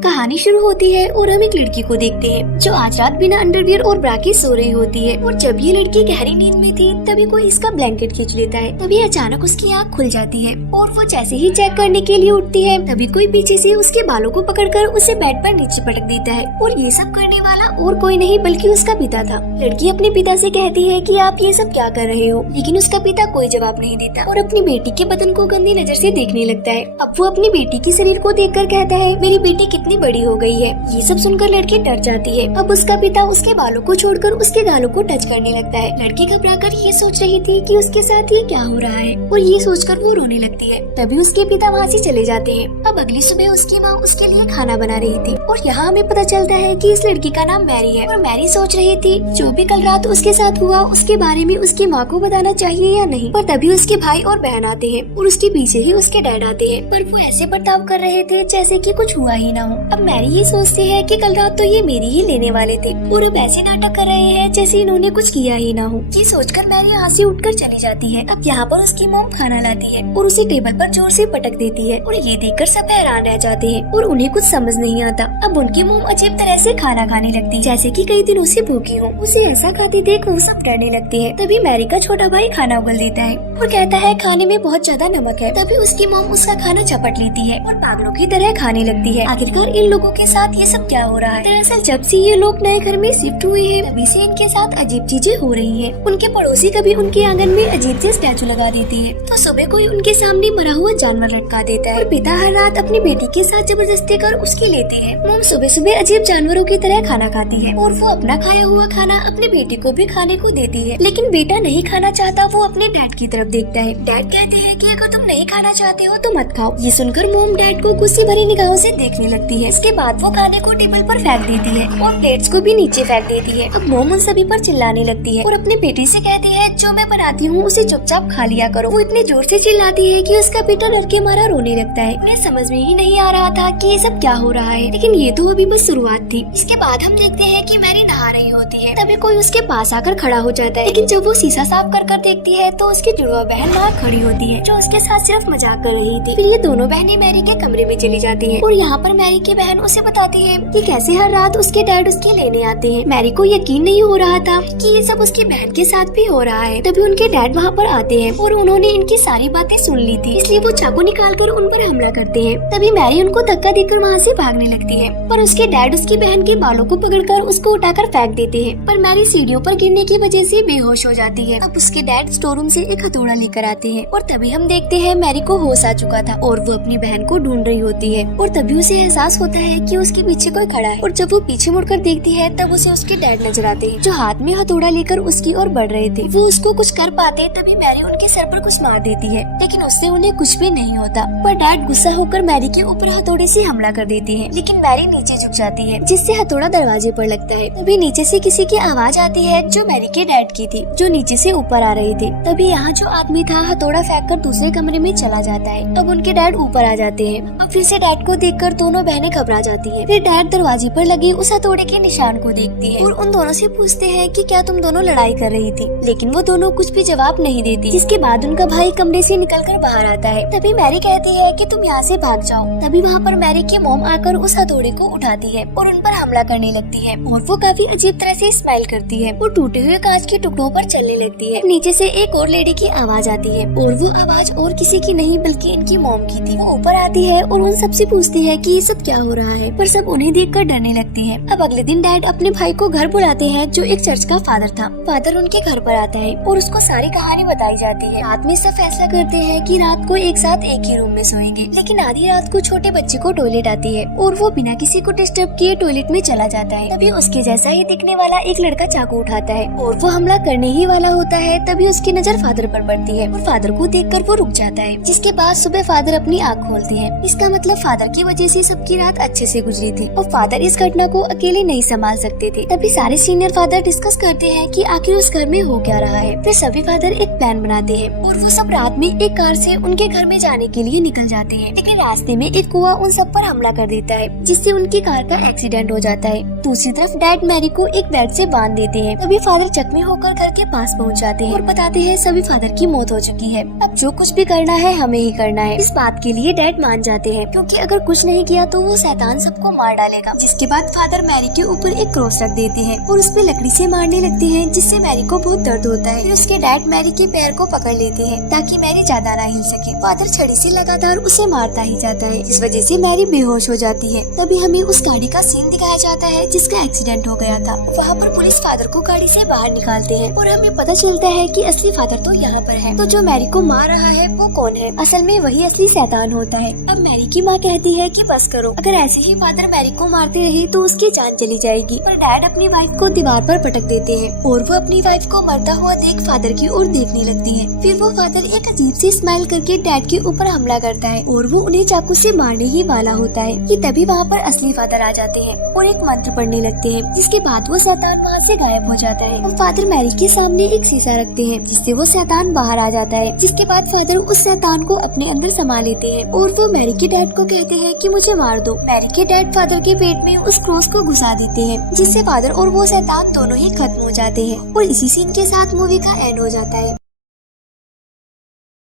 कहानी शुरू होती है और हम एक लड़की को देखते हैं जो आज रात बिना अंडरवियर और ब्रा के सो रही होती है। और जब ये लड़की गहरी नींद में थी तभी कोई इसका ब्लैंकेट खींच लेता है। तभी अचानक उसकी आँख खुल जाती है और वो जैसे ही चेक करने के लिए उठती है तभी कोई पीछे से उसके बालों को पकड़कर उसे बेड पर नीचे पटक देता है। और ये सब करने वाला और कोई नहीं बल्कि उसका पिता था। लड़की अपने पिता से कहती है कि आप ये सब क्या कर रहे हो, लेकिन उसका पिता कोई जवाब नहीं देता और अपनी बेटी के बदन को गंदी नजर से देखने लगता है। अब वो अपनी बेटी के शरीर को देखकर कहता है मेरी बेटी कितनी बड़ी हो गई है। ये सब सुनकर लड़की डर जाती है। अब उसका पिता उसके बालों को छोड़कर उसके गालों को टच करने लगता है। लड़की घबराकर ये सोच रही थी कि उसके साथ ये क्या हो रहा है और ये सोचकर वो रोने लगती है। तभी उसके पिता वहाँ से चले जाते हैं। अब अगली सुबह उसकी माँ उसके लिए खाना बना रही थी और यहाँ हमें पता चलता है कि इस लड़की का नाम मैरी है। और मैरी सोच रही थी जो भी कल रात उसके साथ हुआ उसके बारे में उसकी माँ को बताना चाहिए या नहीं। पर तभी उसके भाई और बहन आते हैं और उसके पीछे ही उसके डैड आते हैं, पर वो ऐसे बर्ताव कर रहे थे जैसे कि कुछ हुआ ही ना हो। अब मैरी ये सोचती है कि कल रात तो ये मेरी ही लेने वाले थे और अब ऐसे नाटक कर रहे हैं जैसे इन्होंने कुछ किया ही ना हो। ये सोचकर मैरी यहाँ से उठकर चली जाती है। अब यहाँ पर उसकी मॉम खाना लाती है और उसी टेबल पर जोर से पटक देती है और ये देखकर सब हैरान रह जाते हैं और उन्हें कुछ समझ नहीं आता। अब उनकी मॉम अजीब तरह से खाना खाने लगती जैसे कि कई दिनों से भूखी हो। उसे ऐसा खाते देख वो सब डरने लगते हैं। तभी मैरी का छोटा भाई खाना उगल देता है और कहता है खाने में बहुत ज्यादा नमक है। तभी उसकी मॉम उसका खाना चपट लेती है और पागलों की तरह खाने लगती है। आखिरकार इन लोगों के साथ ये सब क्या हो रहा है। दरअसल जब से ये लोग नए घर में शिफ्ट हुए हैं तभी से इनके साथ अजीब चीजें हो रही हैं। उनके पड़ोसी कभी उनके आंगन में अजीब से स्टैचू लगा देती है तो सुबह कोई उनके सामने मरा हुआ जानवर लटका देता है और पिता हर रात अपनी बेटी के साथ जबरदस्ती कर उसकी लेती है। मॉम सुबह सुबह अजीब जानवरों की तरह खाना खाती है और वो अपना खाया हुआ खाना अपने बेटे को भी खाने को देती है, लेकिन बेटा नहीं खाना चाहता। वो अपने डैड की तरफ देखता है। डैड कहते हैं कि अगर तुम नहीं खाना चाहते हो तो मत खाओ। ये सुनकर मॉम डैड को गुस्से भरी निगाहों से देखने लगती है। इसके बाद वो खाने को टेबल पर फेंक देती है और प्लेट्स को भी नीचे फेंक देती है। अब मॉम उन सभी पर चिल्लाने लगती है और अपने बेटे से कहती है जो मैं बनाती हूँ उसे चुपचाप खा लिया करो। वो इतने जोर से चिल्लाती है कि उसका बेटा डर के मारा रोने लगता है। उन्हें समझ में ही नहीं आ रहा था कि ये सब क्या हो रहा है, लेकिन ये तो अभी बस शुरुआत थी। इसके बाद हम देखते हैं कि मैरी नहा रही होती है। तभी कोई उसके पास आकर खड़ा हो जाता है, लेकिन जब वो शीशा साफ कर देखती है तो उसकी जुड़वा बहन वहाँ खड़ी होती है जो उसके साथ सिर्फ मजाक कर रही थी। फिर ये दोनों बहनें मैरी के कमरे में चली जाती हैं और यहाँ पर मैरी की बहन उसे बताती है कि कैसे हर रात उसके डैड उसके लेने आते हैं। मैरी को यकीन नहीं हो रहा था कि ये सब उसकी बहन के साथ भी हो रहा है। तभी उनके डैड वहाँ पर आते हैं और उन्होंने इनकी सारी बातें सुन ली थी, इसलिए वो चाकू निकालकर उन पर हमला करते हैं। तभी मैरी उनको धक्का देकर वहाँ से भागने लगती है, पर उसके डैड उसकी बहन के बालों को पकड़कर उसको उठाकर फेंक देते हैं। पर मैरी सीढ़ियों पर गिरने की वजह से बेहोश हो जाती है। अब उसके डैड स्टोर रूम से एक हथौड़ा लेकर आते हैं और तभी हम देखते हैं मैरी को होश आ चुका था और वो अपनी बहन को ढूंढ रही होती है। और तभी उसे एहसास होता है कि उसके पीछे कोई खड़ा है और जब वो पीछे मुड़कर देखती है तब उसे उसके डैड नजर आते हैं जो हाथ में हथौड़ा लेकर उसकी ओर बढ़ रहे थे। वो उसको कुछ कर पाते तभी मैरी उनके सर पर कुछ मार देती है, लेकिन उससे उन्हें कुछ भी नहीं होता। पर डैड गुस्सा होकर मैरी के ऊपर हथौड़े से हमला कर देते हैं, लेकिन मैरी नीचे झुक जाती है जिससे हथौड़ा दरवाजे पर लगता है। तभी नीचे से किसी की आवाज आती है जो मैरी के डैड की थी जो नीचे से ऊपर आ रहे थे। तभी यहाँ जो आदमी था हथौड़ा फेंककर दूसरे कमरे में चला जाता है। तब उनके डैड ऊपर आ जाते हैं। अब फिर से डैड को देखकर दोनों बहनें घबरा जाती हैं। फिर डैड दरवाजे पर लगे उस हथौड़े के निशान को देखती है और उन दोनों से पूछते हैं कि क्या तुम दोनों लड़ाई कर रही थी, लेकिन वो दोनों कुछ भी जवाब नहीं देती। जिसके बाद उनका भाई कमरे से निकलकर बाहर आता है। तभी मैरी कहती है कि तुम यहाँ से भाग जाओ। तभी वहाँ पर मैरी की मॉम आकर उस हथौड़े को उठाती है और उन पर हमला करने लगती है और वो काफी अजीब तरह से स्माइल करती है और टूटे हुए कांच के टुकड़ों पर चलने लगती है। नीचे से एक और लेडी की आवाज आती है और वो आवाज और किसी की नहीं बल्कि इनकी मॉम की थी। वो ऊपर आती है और उन सबसे पूछती है कि ये सब क्या हो रहा है, पर सब उन्हें देखकर डरने लगती है। अब अगले दिन डैड अपने भाई को घर बुलाते हैं जो एक चर्च का फादर था। फादर उनके घर पर आता है और उसको सारी कहानी बताई जाती है। रात में सब फैसला करते हैं कि रात को एक साथ एक ही रूम में सोएंगे, लेकिन आधी रात को छोटे बच्चे को टॉयलेट आती है और वो बिना किसी को डिस्टर्ब किए टॉयलेट में चला जाता है। तभी उसके जैसा ही दिखने वाला एक लड़का चाकू उठाता है और वो हमला करने ही वाला होता है। तभी उसकी नजर फादर पर पड़ती है और फादर को देखकर वो रुक जाता है। जिसके बाद सुबह फादर अपनी आँख खोलते हैं। इसका मतलब फादर की वजह से सबकी रात अच्छे से गुजरी थी और फादर इस घटना को अकेले नहीं संभाल सकते थे। तभी सारे सीनियर फादर डिस्कस करते हैं कि आखिर उस घर में हो क्या रहा है। फिर सभी फादर एक प्लान बनाते हैं और वो सब रात में एक कार से उनके घर में जाने के लिए निकल जाते हैं, लेकिन रास्ते में एक कुआं उन सब पर हमला कर देता है जिससे उनकी कार का एक्सीडेंट हो जाता है। दूसरी तरफ डैड मैरी को एक बेल्ट से बांध देते हैं। तभी फादर जख्मी होकर घर के पास पहुंच जाते हैं और बताते हैं सभी फादर की मौत हो चुकी है, अब जो कुछ भी करना है हमें ही करना है। इस बात के लिए डैड मान जाते हैं क्योंकि अगर कुछ नहीं किया तो वो शैतान सबको मार डालेगा। जिसके बाद फादर मैरी के ऊपर एक क्रॉस रख देते हैं और उस पे लकड़ी से मारने लगते हैं, जिससे मैरी को बहुत दर्द होता है। फिर उसके डैड मैरी के पैर को पकड़ लेते हैं ताकि मैरी ज्यादा ना हिल सके। फादर छड़ी से लगातार उसे मारता ही जाता है, जिस वजह से मैरी बेहोश हो जाती है। तभी हमें उस गाड़ी का सीन दिखाया जाता है जिसका एक्सीडेंट हो गया था। वहाँ पर पुलिस फादर को गाड़ी से बाहर निकालते हैं और हमें पता चलता है कि असली फादर तो यहाँ पर है। तो जो मैरी को मार रहा है वो कौन है? असल में वही असली शैतान होता है। अब मैरी की माँ कहती है कि बस करो, अगर ऐसे ही फादर मैरी को मारते रहे तो उसकी जान चली जाएगी। पर डैड अपनी वाइफ को दीवार पर पटक देते हैं और वो अपनी वाइफ को मरता हुआ देख फादर की ओर देखने लगती है। फिर वो फादर एक अजीब सी स्माइल करके डैड के ऊपर हमला करता है और वो उन्हें चाकू से मारने ही वाला होता है कि तभी वहाँ पर असली फादर आ जाते हैं और एक मंत्र पढ़ने लगते हैं, जिसके बाद वो शैतान वहाँ से गायब हो जाता है। और फादर मैरी के सामने एक शीशा रखते हैं जिससे वो शैतान बाहर आ जाता है। जिसके बाद फादर उस शैतान को अपने अंदर समा लेते हैं और वो मैरी के डैड को कहते हैं कि मुझे मार दो। मैरी के डैड फादर के पेट में उस क्रॉस को घुसा देते हैं, जिससे फादर और वो शैतान दोनों ही खत्म हो जाते हैं और इसी सीन के साथ मूवी का एंड हो जाता है।